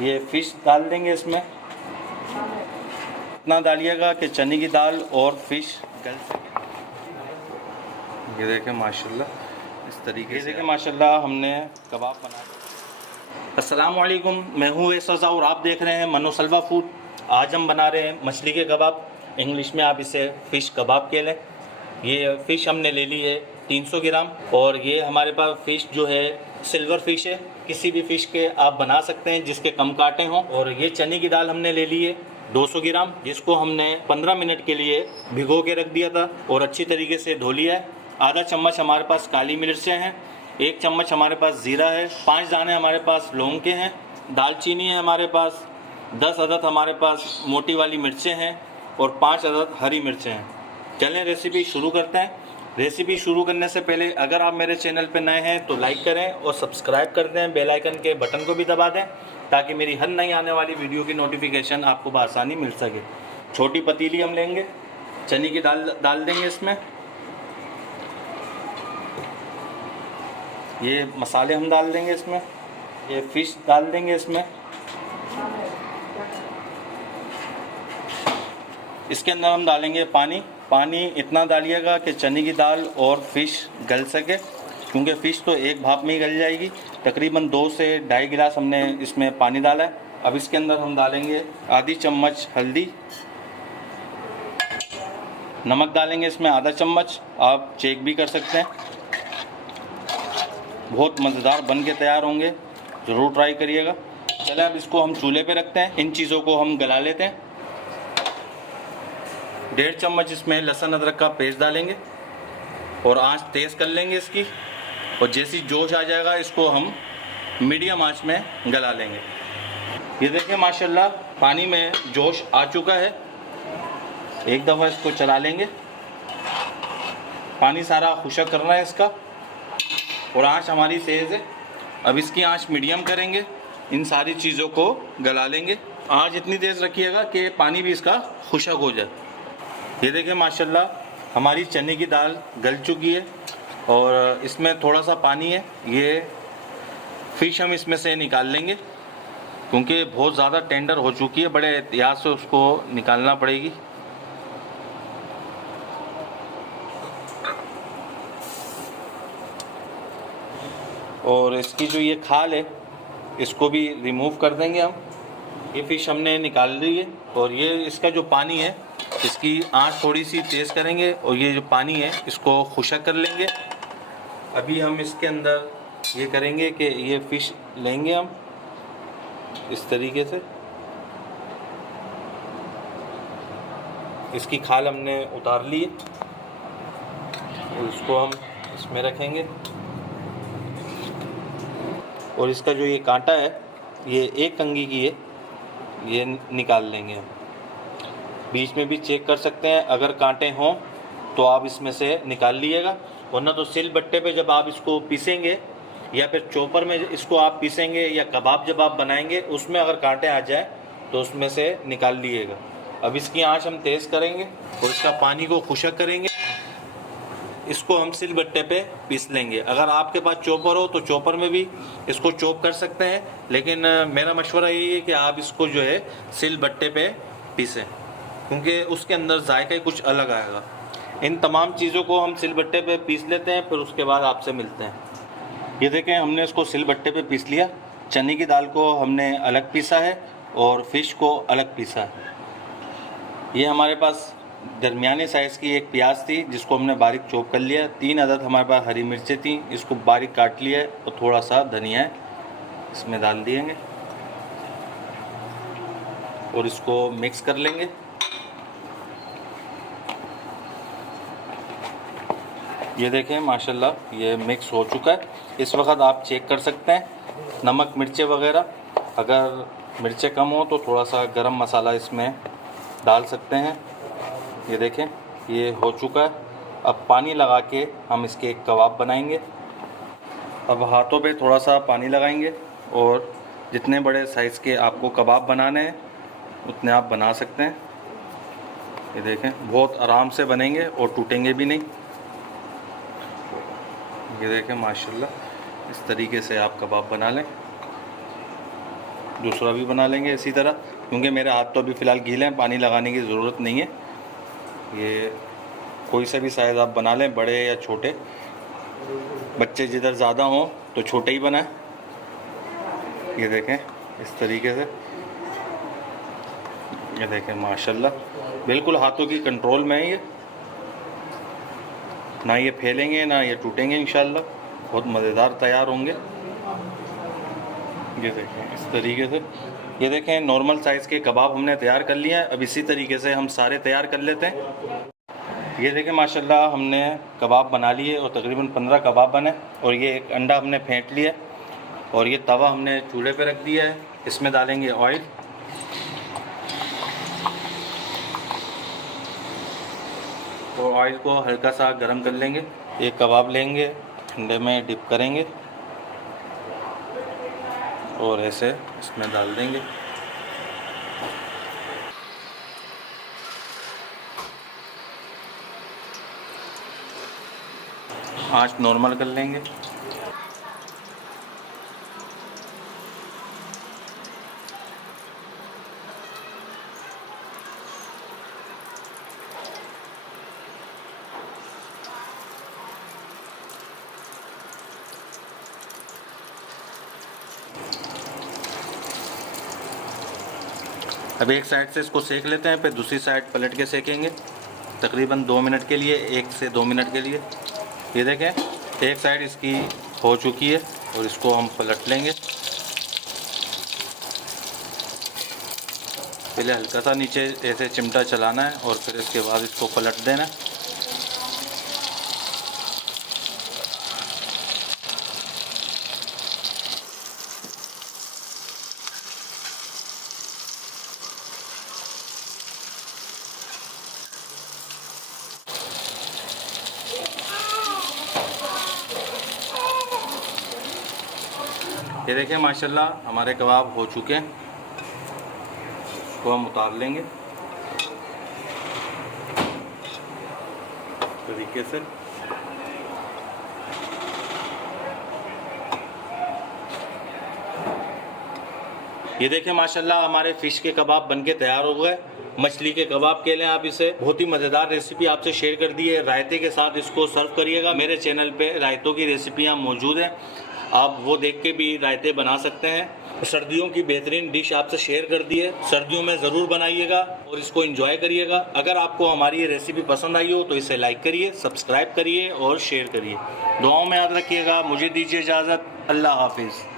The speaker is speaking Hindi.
ये फ़िश डाल देंगे इसमें। इतना डालिएगा कि चने की दाल और फ़िश गल सके। ये देखें माशाल्लाह इस तरीके से। ये देखें माशाल्लाह हमने कबाब बना। अस्सलाम वालेकुम, मैं हूँ एसरज़ा और आप देख रहे हैं मनोसलवा फूड। आज हम बना रहे हैं मछली के कबाब, इंग्लिश में आप इसे फ़िश कबाब कह लें। ये फ़िश हमने ले ली है 300 ग्राम और ये हमारे पास फ़िश जो है सिल्वर फ़िश है। किसी भी फ़िश के आप बना सकते हैं जिसके कम कांटे हों। और ये चने की दाल हमने ले ली है 200 ग्राम, जिसको हमने 15 मिनट के लिए भिगो के रख दिया था और अच्छी तरीके से धो लिया है। आधा चम्मच हमारे पास काली मिर्चें हैं, 1 चम्मच हमारे पास ज़ीरा है, 5 दाने हमारे पास लौंग के हैं, दालचीनी है हमारे पास, 10 अदद हमारे पास मोटी वाली मिर्चें हैं और 5 अदद हरी मिर्चें हैं। चलें रेसिपी शुरू करते हैं। रेसिपी शुरू करने से पहले अगर आप मेरे चैनल पर नए हैं तो लाइक करें और सब्सक्राइब कर दें, बेल आइकन के बटन को भी दबा दें ताकि मेरी हर नई आने वाली वीडियो की नोटिफिकेशन आपको बआसानी मिल सके। छोटी पतीली हम लेंगे, चने की दाल डाल देंगे इसमें। ये मसाले हम डाल देंगे इसमें, ये फ़िश डाल देंगे इसमें। इसके अंदर हम डालेंगे पानी। पानी इतना डालिएगा कि चने की दाल और फ़िश गल सके, क्योंकि फ़िश तो एक भाप में ही गल जाएगी। तकरीबन 2 से 2.5 गिलास हमने इसमें पानी डाला है। अब इसके अंदर हम डालेंगे आधी चम्मच हल्दी, नमक डालेंगे इसमें आधा चम्मच, आप चेक भी कर सकते हैं। बहुत मज़ेदार बन के तैयार होंगे, ज़रूर ट्राई करिएगा। चले अब इसको हम चूल्हे पे रखते हैं, इन चीज़ों को हम गला लेते हैं। 1.5 चम्मच इसमें लहसुन अदरक का पेस्ट डालेंगे और आंच तेज़ कर लेंगे इसकी। और जैसी जोश आ जाएगा इसको हम मीडियम आंच में गला लेंगे। ये देखिए माशाल्लाह पानी में जोश आ चुका है। एक दफ़ा इसको चला लेंगे, पानी सारा खुशक करना है इसका। और आंच हमारी तेज़ है, अब इसकी आंच मीडियम करेंगे, इन सारी चीज़ों को गला लेंगे। आंच इतनी तेज़ रखिएगा कि पानी भी इसका खुशक हो जाए। ये देखिए माशाल्लाह हमारी चने की दाल गल चुकी है और इसमें थोड़ा सा पानी है। ये फ़िश हम इसमें से निकाल लेंगे क्योंकि बहुत ज़्यादा टेंडर हो चुकी है, बड़े एहतियात से उसको निकालना पड़ेगी। और इसकी जो ये खाल है इसको भी रिमूव कर देंगे हम। ये फ़िश हमने निकाल ली है और ये इसका जो पानी है इसकी आंच थोड़ी सी तेज़ करेंगे और ये जो पानी है इसको खुशक कर लेंगे। अभी हम इसके अंदर ये करेंगे कि ये फ़िश लेंगे हम इस तरीके से। इसकी खाल हमने उतार ली है और इसको हम इसमें रखेंगे। और इसका जो ये कांटा है ये 1 कंघी की है, ये निकाल लेंगे हम। बीच में भी चेक कर सकते हैं, अगर कांटे हों तो आप इसमें से निकाल लीजिएगा, वरना तो सिल बट्टे पे जब आप इसको पीसेंगे या फिर चॉपर में इसको आप पीसेंगे या कबाब जब आप बनाएंगे उसमें अगर कांटे आ जाए तो उसमें से निकाल लीजिएगा। अब इसकी आंच हम तेज़ करेंगे और इसका पानी को खुशक करेंगे। इसको हम सिल बट्टे पे पीस लेंगे। अगर आपके पास चॉपर हो तो चॉपर में भी इसको चॉप कर सकते हैं, लेकिन मेरा मशवरा यही है कि आप इसको जो है सिल बट्टे पे पीसें, क्योंकि उसके अंदर जायका ही कुछ अलग आएगा। इन तमाम चीज़ों को हम सिल बट्टे पे पीस लेते हैं, फिर उसके बाद आपसे मिलते हैं। ये देखें हमने इसको सिल बट्टे पे पीस लिया। चने की दाल को हमने अलग पीसा है और फ़िश को अलग पीसा है। ये हमारे पास दरमियाने साइज़ की एक प्याज थी जिसको हमने बारीक चॉप कर लिया। 3 अदद हमारे पास हरी मिर्चें थी, इसको बारीक काट लिया है और थोड़ा सा धनिया इसमें डाल दिएंगे और इसको मिक्स कर लेंगे। ये देखें माशाल्लाह ये मिक्स हो चुका है। इस वक्त आप चेक कर सकते हैं नमक मिर्चें वगैरह, अगर मिर्चें कम हो तो थोड़ा सा गरम मसाला इसमें डाल सकते हैं। ये देखें ये हो चुका है। अब पानी लगा के हम इसके एक कबाब बनाएंगे। अब हाथों पे थोड़ा सा पानी लगाएंगे और जितने बड़े साइज़ के आपको कबाब बनाने हैं उतने आप बना सकते हैं। ये देखें बहुत आराम से बनेंगे और टूटेंगे भी नहीं। ये देखें माशाल्लाह इस तरीके से आप कबाब बना लें। दूसरा भी बना लेंगे इसी तरह, क्योंकि मेरे हाथ तो अभी फ़िलहाल गीले हैं, पानी लगाने की ज़रूरत नहीं है। ये कोई सा भी साइज़ आप बना लें, बड़े या छोटे, बच्चे जिधर ज़्यादा हों तो छोटे ही बनाएं। ये देखें इस तरीके से, ये देखें माशाल्लाह बिल्कुल हाथों की कंट्रोल में है ये, ना ये फैलेंगे ना ये टूटेंगे इंशाल्लाह, बहुत मज़ेदार तैयार होंगे। ये देखें इस तरीके से, ये देखें नॉर्मल साइज़ के कबाब हमने तैयार कर लिए हैं। अब इसी तरीके से हम सारे तैयार कर लेते हैं। ये देखें माशाल्लाह हमने कबाब बना लिए और तकरीबन 15 कबाब बने, और ये एक अंडा हमने फेंट लिया और ये तवा हमने चूल्हे पे रख दिया है। इसमें डालेंगे ऑयल, और ऑयल को हल्का सा गर्म कर लेंगे। एक कबाब लेंगे, अंडे में डिप करेंगे और ऐसे इसमें डाल देंगे। आंच नॉर्मल कर लेंगे। अब एक साइड से इसको सेक लेते हैं, फिर दूसरी साइड पलट के सेकेंगे तकरीबन 2 मिनट के लिए, 1 से 2 मिनट के लिए। ये देखें एक साइड इसकी हो चुकी है और इसको हम पलट लेंगे। पहले हल्का सा नीचे ऐसे चिमटा चलाना है और फिर इसके बाद इसको पलट देना है। ये देखें माशाल्लाह हमारे कबाब हो चुके हैं, इसको हम उतार लेंगे तरीके से। ये देखें माशाल्लाह हमारे फ़िश के कबाब बनके तैयार हो गए। मछली के कबाब के लिए आप इसे बहुत ही मज़ेदार रेसिपी आपसे शेयर कर दी है। रायते के साथ इसको सर्व करिएगा। मेरे चैनल पे रायतों की रेसिपियाँ मौजूद हैं, आप वो देख के भी रायते बना सकते हैं। सर्दियों की बेहतरीन डिश आपसे शेयर कर दी है, सर्दियों में ज़रूर बनाइएगा और इसको एंजॉय करिएगा। अगर आपको हमारी ये रेसिपी पसंद आई हो तो इसे लाइक करिए, सब्सक्राइब करिए और शेयर करिए। दुआओं में याद रखिएगा। मुझे दीजिए इजाज़त। अल्लाह हाफिज़।